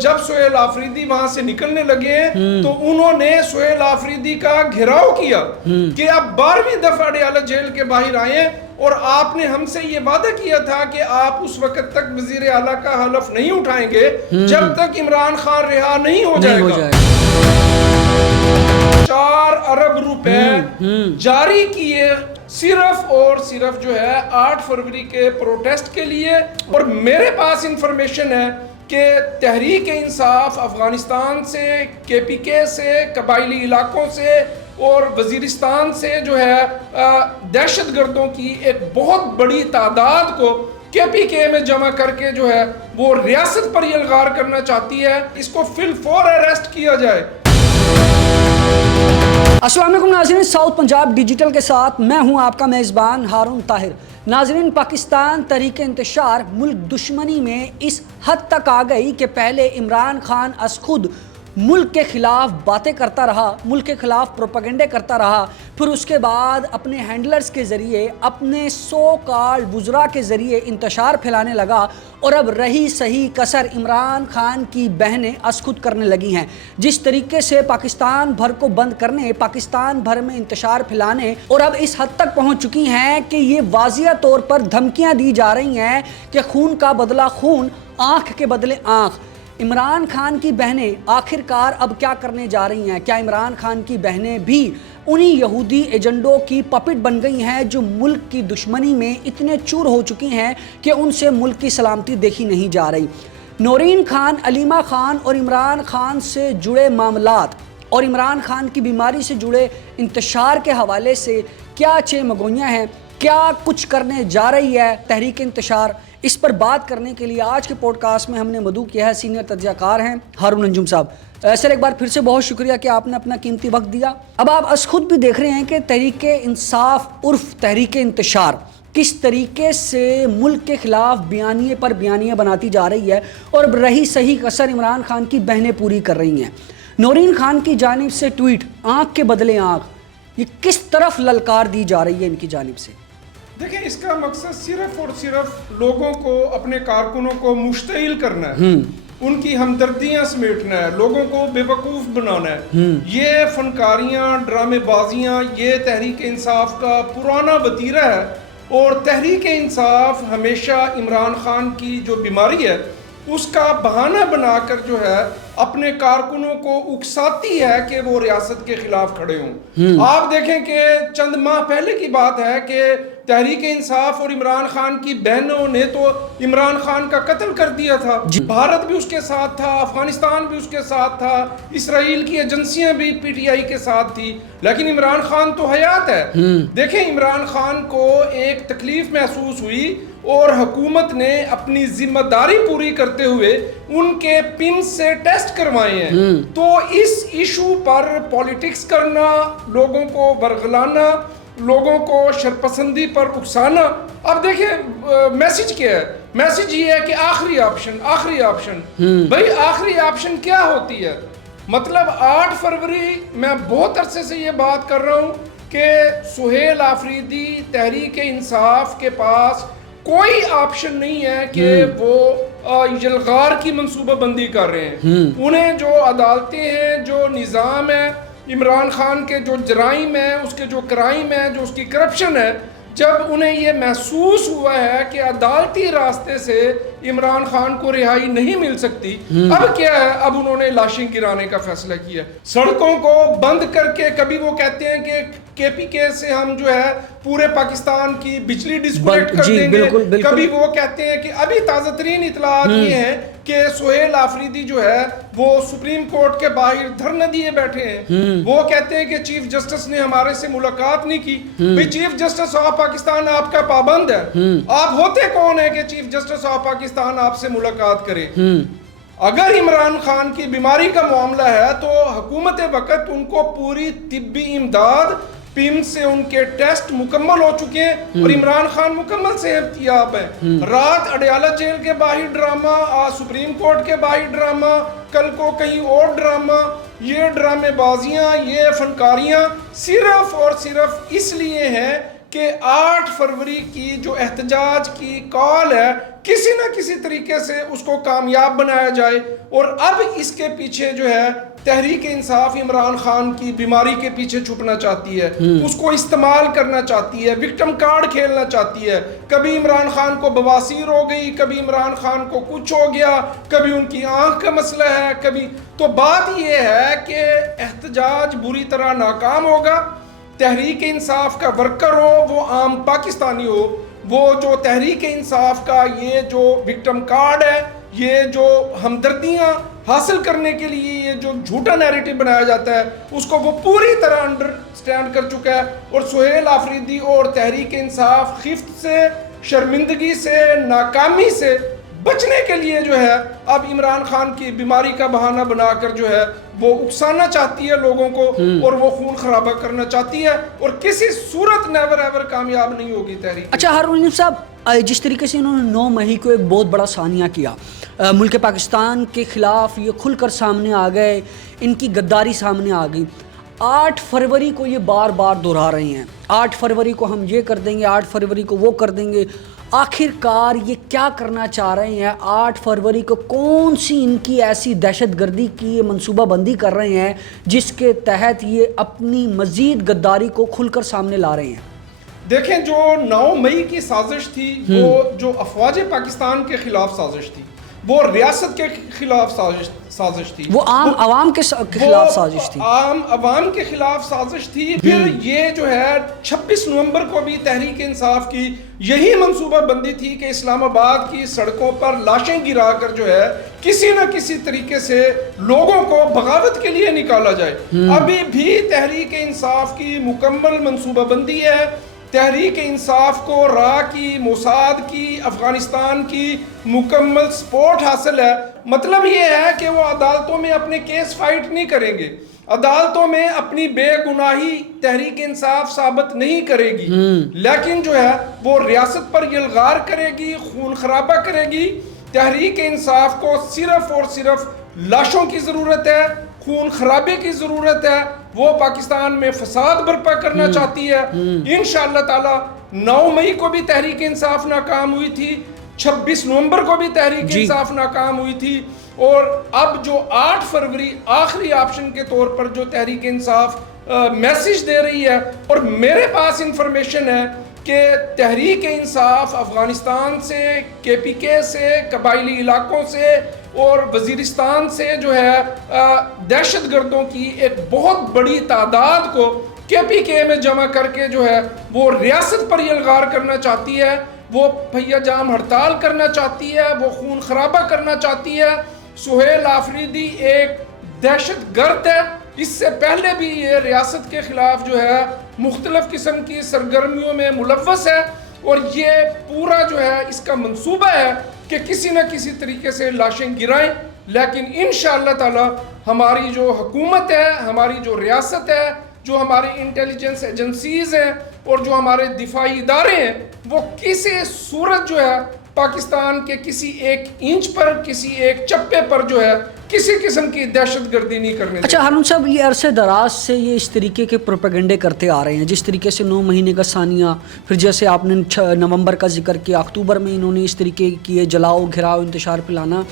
جب سہیل آفریدی وہاں سے نکلنے لگے تو انہوں نے سہیل آفریدی کا گھیراؤ کیا کہ اب 12ویں دفعہ اڈیالہ جیل کے باہر آئیں، اور آپ نے ہم سے یہ وعدہ کیا تھا کہ آپ اس وقت تک وزیر اعلیٰ کا حلف نہیں اٹھائیں گے جب تک عمران خان رہا نہیں ہو جائے گا۔ 4 ارب روپے جاری کیے صرف اور صرف جو ہے 8 فروری کے پروٹیسٹ کے لیے۔ اور میرے پاس انفارمیشن ہے کہ تحریک انصاف افغانستان سے، کے پی کے سے، قبائلی علاقوں سے اور وزیرستان سے جو ہے دہشت گردوں کی ایک بہت بڑی تعداد کو کے پی کے میں جمع کر کے جو ہے وہ ریاست پر یلغار کرنا چاہتی ہے۔ اس کو فی الفور اریسٹ کیا جائے۔ السلام علیکم ناظرین، ساؤتھ پنجاب ڈیجیٹل کے ساتھ میں ہوں آپ کا میزبان ہارون طاہر۔ ناظرین، پاکستان تحریک انتشار ملک دشمنی میں اس حد تک آ گئی کہ پہلے عمران خان از خود ملک کے خلاف باتیں کرتا رہا، ملک کے خلاف پروپیگنڈے کرتا رہا، پھر اس کے بعد اپنے ہینڈلرز کے ذریعے، اپنے سو کالڈ وزراء کے ذریعے انتشار پھیلانے لگا، اور اب رہی صحیح کسر عمران خان کی بہنیں از خود کرنے لگی ہیں۔ جس طریقے سے پاکستان بھر کو بند کرنے، پاکستان بھر میں انتشار پھیلانے، اور اب اس حد تک پہنچ چکی ہیں کہ یہ واضح طور پر دھمکیاں دی جا رہی ہیں کہ خون کا بدلہ خون، آنکھ کے بدلے آنکھ۔ عمران خان کی بہنیں آخر کار اب کیا کرنے جا رہی ہیں؟ کیا عمران خان کی بہنیں بھی انہی یہودی ایجنڈوں کی پپٹ بن گئی ہیں جو ملک کی دشمنی میں اتنے چور ہو چکی ہیں کہ ان سے ملک کی سلامتی دیکھی نہیں جا رہی؟ نورین خان، علیمہ خان اور عمران خان سے جڑے معاملات اور عمران خان کی بیماری سے جڑے انتشار کے حوالے سے کیا چمگوئیاں ہیں؟ کیا کچھ کرنے جا رہی ہے تحریک انتشار؟ اس پر بات کرنے کے لیے آج کے پوڈ کاسٹ میں ہم نے مدعو کیا ہے سینئر تجزیہ کار ہیں ہارون انجم صاحب۔ سر، ایک بار پھر سے بہت شکریہ کہ آپ نے اپنا قیمتی وقت دیا۔ اب آپ از خود بھی دیکھ رہے ہیں کہ تحریک انصاف عرف تحریک انتشار کس طریقے سے ملک کے خلاف بیانیے پر بیانیے بناتی جا رہی ہے، اور رہی صحیح کسر عمران خان کی بہنیں پوری کر رہی ہیں۔ نورین خان کی جانب سے ٹویٹ، آنکھ کے بدلے آنکھ، یہ کس طرف للکار دی جا رہی ہے ان کی جانب سے؟ دیکھیں، اس کا مقصد صرف اور صرف لوگوں کو، اپنے کارکنوں کو مشتعل کرنا ہے، ان کی ہمدردیاں سمیٹنا ہے، لوگوں کو بے وقوف بنانا ہے۔ یہ فنکاریاں، ڈرامے بازیاں، یہ تحریک انصاف کا پرانا وتیرہ ہے، اور تحریک انصاف ہمیشہ عمران خان کی جو بیماری ہے اس کا بہانہ بنا کر جو ہے اپنے کارکنوں کو اکساتی ہے کہ وہ ریاست کے خلاف کھڑے ہوں۔ آپ دیکھیں کہ چند ماہ پہلے کی بات ہے کہ تحریک انصاف اور عمران خان کی بہنوں نے تو عمران خان کا قتل کر دیا تھا۔ بھارت بھی اس کے ساتھ تھا، افغانستان بھی اس کے ساتھ تھا، اسرائیل کی ایجنسیاں بھی پی ٹی آئی کے ساتھ تھی، لیکن عمران خان تو حیات ہے۔ دیکھیں، عمران خان کو ایک تکلیف محسوس ہوئی اور حکومت نے اپنی ذمہ داری پوری کرتے ہوئے ان کے پن سے ٹیسٹ کروائے ہیں۔ تو اس ایشو پر پالیٹکس کرنا، لوگوں کو ورغلانا، لوگوں کو شرپسندی پر اکسانا، اب دیکھیں میسج کیا ہے؟ میسج یہ ہے کہ آخری آپشن بھئی آخری آپشن کیا ہوتی ہے؟ مطلب 8 فروری میں بہت عرصے سے یہ بات کر رہا ہوں کہ سہیل آفریدی تحریک انصاف کے پاس کوئی آپشن نہیں ہے کہ وہ یلغار کی منصوبہ بندی کر رہے ہیں۔ انہیں جو عدالتیں ہیں، جو نظام ہے، عمران خان کے جو جرائم ہیں، اس کے جو کرائم ہے، جو اس کی کرپشن ہے، جب انہیں یہ محسوس ہوا ہے کہ عدالتی راستے سے عمران خان کو رہائی نہیں مل سکتی، اب کیا ہے؟ اب انہوں نے لاشیں گرانے کا فیصلہ کیا، سڑکوں کو بند کر کے۔ کبھی وہ کہتے ہیں کہ کے پی کے سے ہم جو ہے پورے پاکستان کی بجلی ڈسکنیکٹ کر دیں گے، کبھی وہ کہتے ہیں کہ ابھی تازہ ترین اطلاعات یہ ہیں کہ سہیل آفریدی جو ہے وہ سپریم کورٹ کے باہر دھرنا دیے بیٹھے ہیں۔ وہ کہتے ہیں کہ چیف جسٹس نے ہمارے سے ملاقات نہیں کی۔ بھئی چیف جسٹس آف پاکستان آپ کا پابند ہے، آپ ہوتے کون ہیں کہ چیف جسٹس آف پاکستان آپ سے ملاقات کرے؟ اگر عمران خان کی بیماری کا معاملہ ہے تو حکومت وقت ان کو پوری طبی امداد، پم سے ان کے ٹیسٹ مکمل ہو چکے ہیں، اور عمران خان مکمل صحت یاب ہیں۔ رات اڈیالہ جیل کے باہر ڈرامہ، آج سپریم کورٹ کے باہر ڈرامہ، کل کو کہیں اور ڈرامہ، یہ ڈرامے بازیاں، یہ فنکاریاں صرف اور صرف اس لیے ہیں کہ 8 فروری کی جو احتجاج کی کال ہے کسی نہ کسی طریقے سے اس کو کامیاب بنایا جائے. اور اب اس کے پیچھے جو ہے تحریک انصاف عمران خان کی بیماری کے پیچھے چھپنا چاہتی ہے, اس کو استعمال کرنا چاہتی ہے, وکٹم کارڈ کھیلنا چاہتی ہے. کبھی عمران خان کو بواسیر ہو گئی, کبھی عمران خان کو کچھ ہو گیا, کبھی ان کی آنکھ کا مسئلہ ہے, کبھی. تو بات یہ ہے کہ احتجاج بری طرح ناکام ہوگا. تحریک انصاف کا ورکر ہو, وہ عام پاکستانی ہو, وہ جو تحریک انصاف کا یہ جو وکٹم کارڈ ہے, یہ جو ہمدردیاں حاصل کرنے کے لیے یہ جو جھوٹا نیریٹو بنایا جاتا ہے, اس کو وہ پوری طرح انڈرسٹینڈ کر چکا ہے. اور سہیل آفریدی اور تحریک انصاف خفت سے, شرمندگی سے, ناکامی سے بچنے کے لیے جو ہے اب عمران خان کی بیماری کا بہانہ بنا کر جو ہے وہ اکسانا چاہتی ہے لوگوں کو, اور وہ خون خرابہ کرنا چاہتی ہے, اور کسی صورت نیور ایور کامیاب نہیں ہوگی تحریک. اچھا ہارون صاحب, جس طریقے سے انہوں نے 9 مئی کو ایک بہت بڑا سانیہ کیا, ملک پاکستان کے خلاف یہ کھل کر سامنے آ گئے, ان کی غداری سامنے آ گئی. 8 فروری کو یہ بار بار دہرا رہے ہیں, 8 فروری کو ہم یہ کر دیں گے, 8 فروری کو وہ کر دیں گے. آخر کار یہ کیا کرنا چاہ رہے ہیں؟ 8 فروری کو کون سی ان کی ایسی دہشت گردی کی یہ منصوبہ بندی کر رہے ہیں جس کے تحت یہ اپنی مزید غداری کو کھل کر سامنے لا رہے ہیں؟ دیکھیں, جو 9 مئی کی سازش تھی وہ جو افواج پاکستان کے خلاف سازش تھی, وہ ریاست کے خلاف سازش تھی, وہ عام عوام کے خلاف سازش تھی, عام عوام کے خلاف سازش تھی. پھر یہ جو ہے 26 نومبر کو بھی تحریک انصاف کی یہی منصوبہ بندی تھی کہ اسلام آباد کی سڑکوں پر لاشیں گرا کر جو ہے کسی نہ کسی طریقے سے لوگوں کو بغاوت کے لیے نکالا جائے. ابھی بھی تحریک انصاف کی مکمل منصوبہ بندی ہے. تحریک انصاف کو راہ کی, موساد کی, افغانستان کی مکمل سپورٹ حاصل ہے. مطلب یہ ہے کہ وہ عدالتوں میں اپنے کیس فائٹ نہیں کریں گے, عدالتوں میں اپنی بے گناہی تحریک انصاف ثابت نہیں کرے گی, لیکن جو ہے وہ ریاست پر یلغار کرے گی, خون خرابہ کرے گی. تحریک انصاف کو صرف اور صرف لاشوں کی ضرورت ہے, خون خرابے کی ضرورت ہے. وہ پاکستان میں فساد برپا کرنا چاہتی ہے. انشاءاللہ تعالی 9 مئی کو بھی تحریک انصاف ناکام ہوئی تھی, 26 نومبر کو بھی تحریک انصاف ناکام ہوئی تھی, اور اب جو 8 فروری آخری آپشن کے طور پر جو تحریک انصاف میسج دے رہی ہے. اور میرے پاس انفارمیشن ہے کہ تحریک انصاف افغانستان سے, کے پی کے سے, قبائلی علاقوں سے اور وزیرستان سے جو ہے دہشت گردوں کی ایک بہت بڑی تعداد کو کے پی کے میں جمع کر کے جو ہے وہ ریاست پر یلغار کرنا چاہتی ہے, وہ پہیہ جام ہڑتال کرنا چاہتی ہے, وہ خون خرابہ کرنا چاہتی ہے. سہیل آفریدی ایک دہشت گرد ہے. اس سے پہلے بھی یہ ریاست کے خلاف جو ہے مختلف قسم کی سرگرمیوں میں ملوث ہے, اور یہ پورا جو ہے اس کا منصوبہ ہے کہ کسی نہ کسی طریقے سے لاشیں گرائیں. لیکن انشاءاللہ تعالی ہماری جو حکومت ہے, ہماری جو ریاست ہے, جو ہماری انٹیلیجنس ایجنسیز ہیں اور جو ہمارے دفاعی ادارے ہیں, وہ کسی صورت جو ہے پاکستان کے کسی ایک انچ پر, کسی ایک چپے پر جو ہے کسی قسم کی دہشت گردی نہیں کرنے. اچھا ہارون صاحب, یہ عرصے دراز سے یہ اس طریقے کے پروپیگنڈے کرتے آ رہے ہیں, جس طریقے سے 9 مہینے کا ثانیہ, پھر جیسے آپ نے 6 نومبر کا ذکر کیا, اکتوبر میں انہوں نے اس طریقے کی جلاؤ گھراؤ انتشار پھیلانا.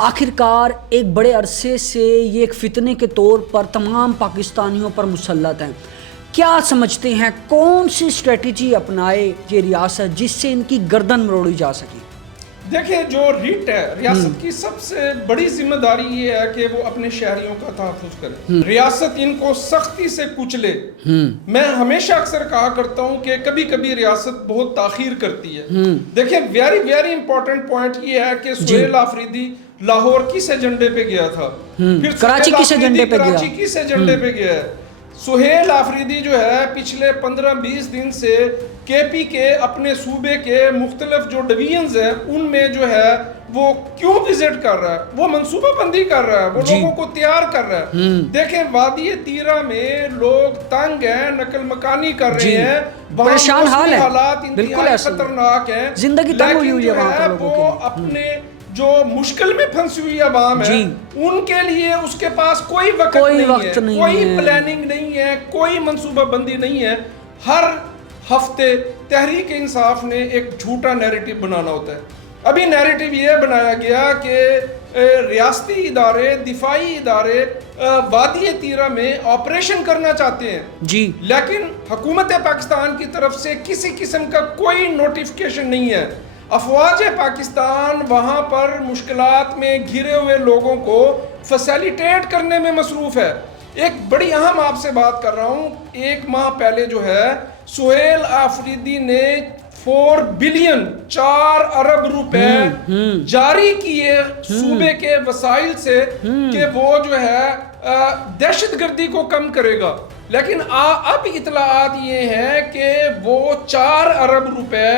آخر کار ایک بڑے عرصے سے یہ ایک فتنے کے طور پر تمام پاکستانیوں پر مسلط ہیں. کیا سمجھتے ہیں کون سی اسٹریٹجی اپنائے یہ ریاست جس سے ان کی گردن مروڑی جا سکے؟ دیکھیں, جو ریٹ ہے ریاست کی سب سے بڑی ذمہ داری یہ ہے کہ وہ اپنے شہریوں کا تحفظ کرے. ریاست ان کو سختی سے کچلے. میں ہمیشہ اکثر کہا کرتا ہوں کہ کبھی کبھی ریاست بہت تاخیر کرتی ہے. دیکھیں, ویری امپورٹنٹ پوائنٹ یہ ہے کہ سہیل آفریدی لاہور کس ایجنڈے پہ گیا تھا, پھر کراچی کس ایجنڈے پہ گیا ہے. سہیل آفریدی جو ہے پچھلے 15-20 دن سے کے پی کے اپنے صوبے کے مختلف جو ڈویژنز ہیں ان میں جو ہے وہ کیوں وزٹ کر رہا ہے, وہ منصوبہ بندی کر رہا ہے, وہ لوگوں کو تیار کر رہا ہے. دیکھیں, وادی تیرہ میں لوگ تنگ ہیں, نقل مکانی کر رہے ہیں, پریشان حال ہے, حالات انتہائی خطرناک ہیں, زندگی تنگ ہوئی ہوئی ہے. وہ اپنے جو مشکل میں پھنسی ہوئی عوام ہے ان کے لیے اس کے پاس کوئی وقت نہیں ہے, کوئی پلاننگ نہیں ہے, کوئی منصوبہ بندی نہیں ہے. ہفتے تحریک انصاف نے ایک جھوٹا نیریٹو بنانا ہوتا ہے. ابھی نیریٹو یہ بنایا گیا کہ ریاستی ادارے، دفاعی ادارے وادی تیرہ میں آپریشن کرنا چاہتے ہیں جی، لیکن حکومت پاکستان کی طرف سے کسی قسم کا کوئی نوٹیفیکیشن نہیں ہے. افواج پاکستان وہاں پر مشکلات میں گھرے ہوئے لوگوں کو فیسیلیٹیٹ کرنے میں مصروف ہے. ایک بڑی اہم آپ سے بات کر رہا ہوں، 1 ماہ پہلے جو ہے سہیل آفریدی نے 4 بلین 4 ارب روپے جاری کیے صوبے کے وسائل سے کہ وہ جو ہے دہشت گردی کو کم کرے گا. لیکن اب اطلاعات یہ ہیں کہ وہ 4 ارب روپے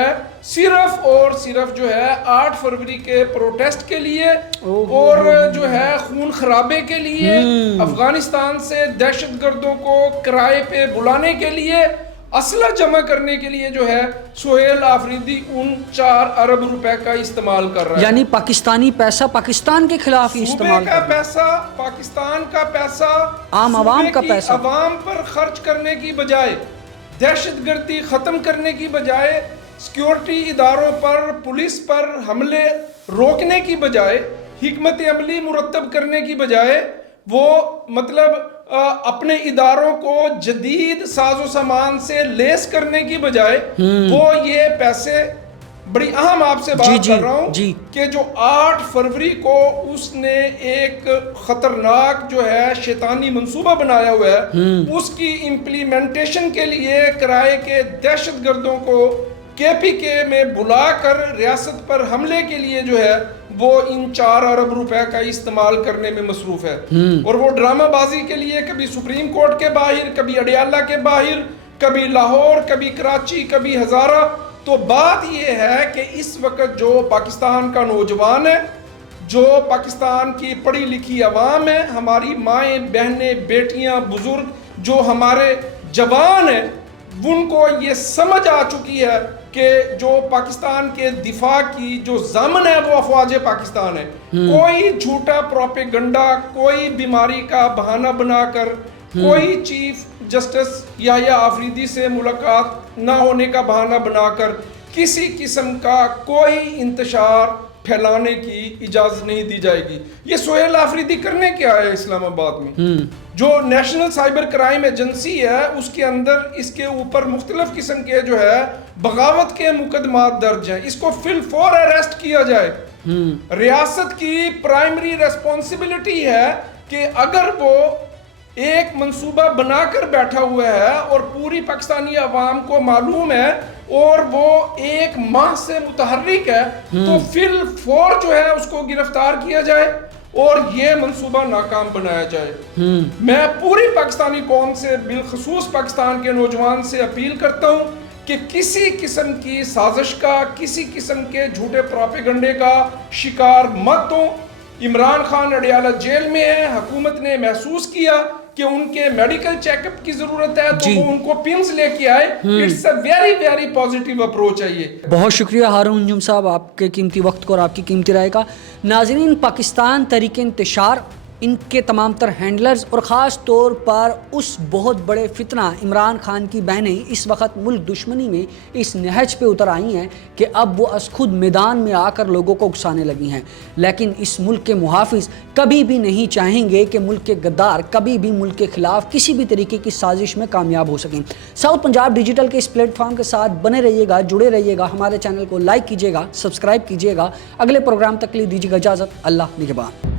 صرف اور صرف جو ہے 8 فروری کے پروٹیسٹ کے لیے اور جو ہے خون خرابے کے لیے، افغانستان سے دہشت گردوں کو کرائے پہ بلانے کے لیے، اسلحہ جمع کرنے کے لیے جو ہے سہیل آفریدی ان 4 ارب روپے کا استعمال کر رہا ہے. یعنی پاکستانی پیسہ پاکستان کے خلاف ہی استعمال صوبے کا پیسہ، پاکستان کا پیسہ عام عوام کا پیسہ عوام پر خرچ کرنے کی بجائے، دہشت گردی ختم کرنے کی بجائے، سیکیورٹی اداروں پر، پولیس پر حملے روکنے کی بجائے، حکمت عملی مرتب کرنے کی بجائے، وہ مطلب اپنے اداروں کو جدید ساز و سامان سے لیس کرنے کی بجائے وہ یہ پیسے، بڑی اہم آپ سے بات کر رہا ہوں کہ جو 8 فروری کو اس نے ایک خطرناک جو ہے شیطانی منصوبہ بنایا ہوا ہے، اس کی امپلیمنٹیشن کے لیے کرائے کے دہشت گردوں کو KPK میں بلا کر ریاست پر حملے کے لیے جو ہے وہ ان 4 ارب روپے کا استعمال کرنے میں مصروف ہے. اور وہ ڈرامہ بازی کے لیے کبھی سپریم کورٹ کے باہر، کبھی اڈیالہ کے باہر، کبھی لاہور، کبھی کراچی، کبھی ہزارہ. تو بات یہ ہے کہ اس وقت جو پاکستان کا نوجوان ہے، جو پاکستان کی پڑھی لکھی عوام ہے، ہماری مائیں، بہنیں، بیٹیاں، بزرگ جو ہمارے جوان ہیں، ان کو یہ سمجھ آ چکی ہے کہ جو پاکستان کے دفاع کی جو ضامن ہے وہ افواج پاکستان ہے. کوئی جھوٹا پروپیگنڈا، کوئی بیماری کا بہانہ بنا کر، کوئی چیف جسٹس یحییٰ آفریدی سے ملاقات نہ ہونے کا بہانہ بنا کر کسی قسم کا کوئی انتشار پھیلانے کی اجازت نہیں دی جائے گی. یہ سہیل آفریدی کرنے کیا ہے اسلام آباد میں؟ جو نیشنل سائبر کرائم ایجنسی ہے اس کے اندر اس کے اوپر مختلف قسم کے جو ہے بغاوت کے مقدمات درج ہیں. اس کو فی الفور اریسٹ کیا جائے. ریاست کی پرائمری ریسپانسبلٹی ہے کہ اگر وہ ایک منصوبہ بنا کر بیٹھا ہوا ہے اور پوری پاکستانی عوام کو معلوم ہے اور وہ 1 ماہ سے متحرک ہے، تو فی الفور جو ہے اس کو گرفتار کیا جائے اور یہ منصوبہ ناکام بنایا جائے. میں پوری پاکستانی قوم سے، بالخصوص پاکستان کے نوجوان سے اپیل کرتا ہوں کہ کسی قسم کی سازش کا، کسی قسم کے جھوٹے پروپیگنڈے کا شکار مت ہوں. عمران خان اڈیالہ جیل میں ہے، حکومت نے محسوس کیا کہ ان کے میڈیکل چیک اپ کی ضرورت ہے تو وہ ان کو پمز لے کے آئے. It's a very very positive approach ہے یہ. بہت شکریہ ہارون انجم صاحب آپ کے قیمتی وقت کو اور آپ کی قیمتی رائے کا. ناظرین، پاکستان تحریک انتشار، ان کے تمام تر ہینڈلرز اور خاص طور پر اس بہت بڑے فتنہ عمران خان کی بہنیں اس وقت ملک دشمنی میں اس نہج پہ اتر آئی ہیں کہ اب وہ از خود میدان میں آ کر لوگوں کو اکسانے لگی ہیں. لیکن اس ملک کے محافظ کبھی بھی نہیں چاہیں گے کہ ملک کے غدار کبھی بھی ملک کے خلاف کسی بھی طریقے کی سازش میں کامیاب ہو سکیں. ساؤتھ پنجاب ڈیجیٹل کے اس پلیٹ فارم کے ساتھ بنے رہیے گا، جڑے رہیے گا. ہمارے چینل کو لائک کیجیے گا، سبسکرائب کیجیے گا. اگلے پروگرام تک کے لیے دیجیے گا اجازت. اللہ نگہبان.